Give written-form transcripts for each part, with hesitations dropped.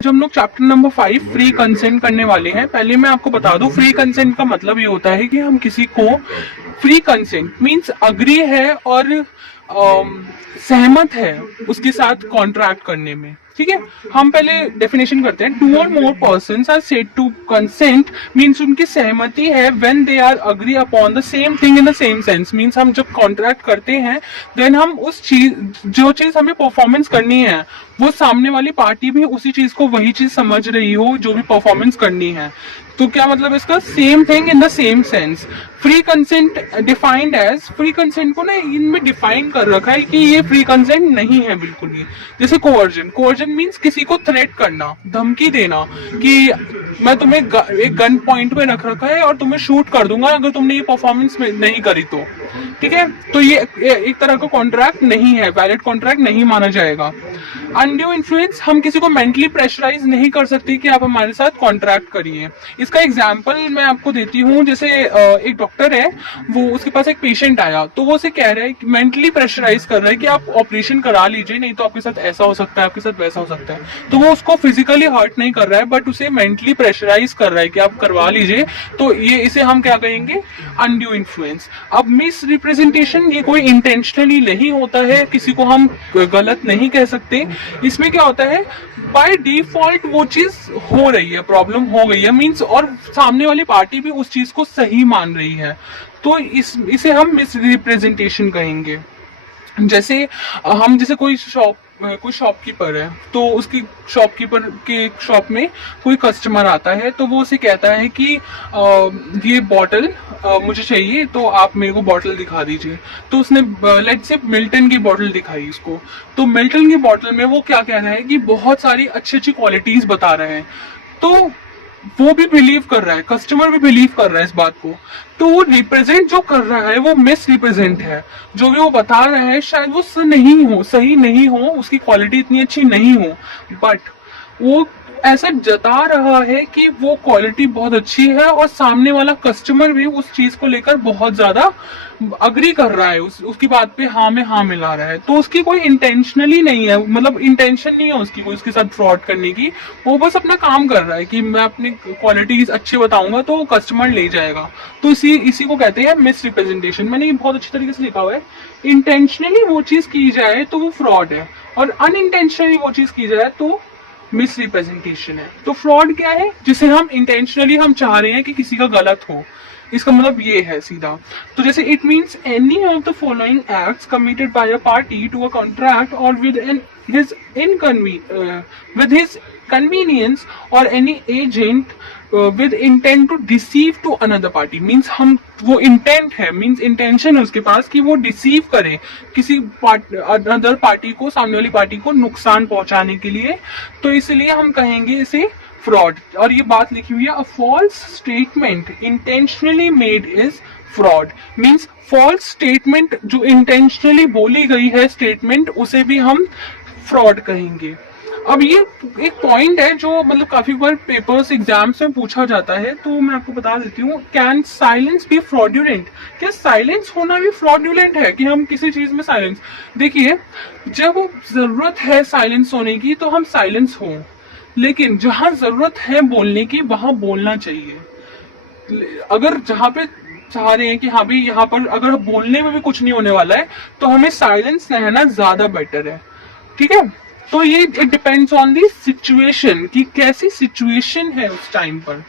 जो हम लोग चैप्टर नंबर 5 फ्री कंसेंट करने वाले हैं। पहले मैं आपको बता दूं, फ्री कंसेंट का मतलब ये होता है कि हम किसी को फ्री कंसेंट मींस अग्री है और सहमत है उसके साथ कॉन्ट्रैक्ट करने में। ठीक है, हम पहले डेफिनेशन करते हैं। Two or more persons are said to consent means उनकी सहमति है when they are agree upon the same thing in the same sense. Means हम जब कॉन्ट्रैक्ट करते हैं देन हम उस चीज जो चीज हमें परफॉर्मेंस करनी है वो सामने वाली पार्टी भी उसी चीज को वही चीज समझ रही हो जो भी परफॉर्मेंस करनी है। तो क्या मतलब इसका, same thing in the same sense. Free consent defined as, free consent को ना इनमें डिफाइन कर रखा है कि ये फ्री कंसेंट नहीं है बिल्कुल भी। जैसे कोवर्जन, कोवर्जन मींस किसी को थ्रेट करना, धमकी देना कि मैं तुम्हें एक गन पॉइंट पे रख रखा है और तुम्हें शूट कर दूंगा अगर तुमने ये परफॉर्मेंस नहीं करी तो। ठीक है, तो ये एक तरह का कॉन्ट्रैक्ट नहीं है, वैलिड कॉन्ट्रैक्ट नहीं माना जाएगा। अनड्यू इन्फ्लुएंस, हम किसी को मेंटली प्रेशराइज नहीं कर सकते कि आप हमारे साथ कॉन्ट्रैक्ट करिए। इसका एग्जांपल मैं आपको देती हूँ। जैसे एक डॉक्टर है, वो उसके पास एक पेशेंट आया तो वो उसे कह रहा है, मेंटली प्रेशराइज कर रहा है कि आप ऑपरेशन करा लीजिए, नहीं तो आपके साथ ऐसा हो सकता है, आपके साथ वैसा हो सकता है। तो वो उसको फिजिकली हर्ट नहीं कर रहा है बट उसे मेंटली प्रेशराइज कर रहा है कि आप करवा लीजिए। तो ये इसे हम क्या कहेंगे, अनड्यू इन्फ्लुएंस। अब मिस रिप्रेजेंटेशन, ये कोई इंटेंशनली नहीं होता है, किसी को हम गलत नहीं कह सकते। इसमें क्या होता है, बाय डिफॉल्ट वो चीज हो रही है, प्रॉब्लम हो गई है मींस, और सामने वाली पार्टी भी उस चीज को सही मान रही है, तो इसे हम मिस रिप्रेजेंटेशन कहेंगे। जैसे जैसे कोई शॉपकीपर है तो उसकी शॉपकीपर के शॉप में कोई कस्टमर आता है तो वो उसे कहता है कि ये बॉटल मुझे चाहिए, तो आप मेरे को बॉटल दिखा दीजिए। तो उसने लेट से मिल्टन की बॉटल दिखाई उसको। तो मिल्टन की बॉटल में वो क्या कह रहा है कि बहुत सारी अच्छी अच्छी क्वालिटीज बता रहे हैं। तो वो भी बिलीव कर रहा है, कस्टमर भी बिलीव कर रहा है इस बात को। तो वो रिप्रेजेंट जो कर रहा है वो मिस रिप्रेजेंट है। जो भी वो बता रहा है शायद वो सही नहीं हो, उसकी क्वालिटी इतनी अच्छी नहीं हो, बट वो ऐसा जता रहा है कि वो क्वालिटी बहुत अच्छी है और सामने वाला कस्टमर भी उस चीज को लेकर बहुत ज्यादा अग्री कर रहा है, उसकी बात पे हाँ में हाँ मिला रहा है। तो उसकी कोई इंटेंशनली नहीं है, मतलब इंटेंशन नहीं है उसकी कोई उसके साथ फ्रॉड करने की। वो बस अपना काम कर रहा है कि मैं अपनी क्वालिटीज अच्छी बताऊंगा तो कस्टमर ले जाएगा। तो इसी को कहते हैं मिस रिप्रेजेंटेशन। मैंने ये बहुत अच्छी तरीके से लिखा हुआ है। इंटेंशनली वो चीज की जाए तो वो फ्रॉड है, और अनइंटेंशनली वो चीज की जाए तो मिस रिप्रेजेंटेशन है। तो फ्रॉड क्या है, जिसे हम इंटेंशनली हम चाह रहे हैं कि किसी का गलत हो, इसका मतलब ये है सीधा। तो जैसे it means any of the following acts committed by a party to a contract और with his convenience or any agent with intent to deceive to another party। means हम वो इंटेंट है, मीन्स इंटेंशन है उसके पास कि वो deceive करे किसी अदर पार्टी को, सामने वाली पार्टी को नुकसान पहुंचाने के लिए। तो इसलिए हम कहेंगे इसे फ्रॉड। और ये बात लिखी हुई है, a false statement intentionally made is fraud. Means false statement जो इंटेंशनली बोली गई है स्टेटमेंट, उसे भी हम फ्रॉड कहेंगे। अब ये एक पॉइंट है जो मतलब काफी बार पेपर्स एग्जाम्स में पूछा जाता है, तो मैं आपको बता देती हूँ। Can silence be fraudulent? क्या साइलेंस होना भी फ्रॉड्यूलेंट है कि हम किसी चीज में साइलेंस, देखिए जब जरूरत है साइलेंस होने की तो हम साइलेंस हो, लेकिन जहां जरूरत है बोलने की वहां बोलना चाहिए। अगर जहां पे चाह रहे हैं कि हाँ भाई यहाँ पर अगर बोलने में भी कुछ नहीं होने वाला है तो हमें साइलेंस रहना ज्यादा बेटर है। ठीक है, तो ये it depends on the situation कि कैसी सिचुएशन है उस टाइम पर।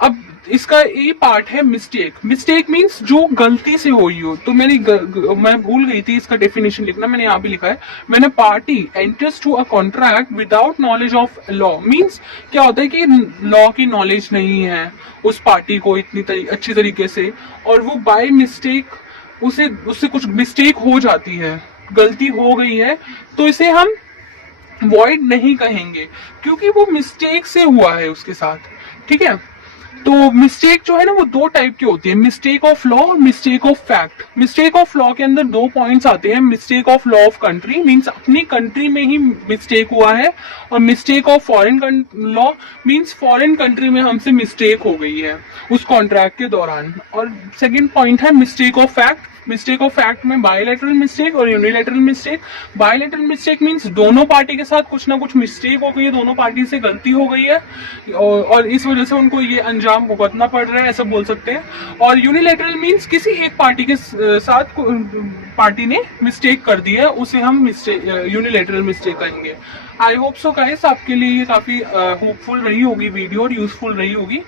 अब इसका ये पार्ट है मिस्टेक। मिस्टेक मींस जो गलती से हुई हो। तो मैं भूल गई थी इसका डेफिनेशन लिखना, मैंने यहाँ भी लिखा है। मैंने party enters to a contract without knowledge of law. Means क्या होता है कि लॉ की नॉलेज नहीं है उस पार्टी को इतनी अच्छी तरीके से, और वो बाय मिस्टेक उससे कुछ मिस्टेक हो जाती है, गलती हो गई है, तो इसे हम वॉइड नहीं कहेंगे क्योंकि वो मिस्टेक से हुआ है उसके साथ। ठीक है, तो मिस्टेक जो है ना वो दो टाइप की होती है, मिस्टेक ऑफ लॉ और mistake of fact. Mistake of law के अंदर दो पॉइंट्स आते हैं। Mistake of law of country means अपनी कंट्री में ही मिस्टेक हुआ है, और mistake of foreign law means foreign country में हमसे मिस्टेक हो गई है उस कॉन्ट्रैक्ट के दौरान। और सेकंड पॉइंट है mistake of fact. Mistake of fact में बायलैटरल मिस्टेक और unilateral mistake. Bilateral mistake means दोनों पार्टी के साथ कुछ ना कुछ मिस्टेक हो गई है, दोनों पार्टी से गलती हो गई है और इस वजह से उनको ये अंजाम भुगतना पड़ रहा है, ऐसा बोल सकते हैं। और यूनिलैटरल मींस किसी एक पार्टी के साथ पार्टी ने मिस्टेक कर दी है, उसे हम यूनिलैटरल मिस्टेक कहेंगे। आई होप सो गाइस आपके लिए ये काफी होपफुल रही होगी वीडियो और यूजफुल रही होगी।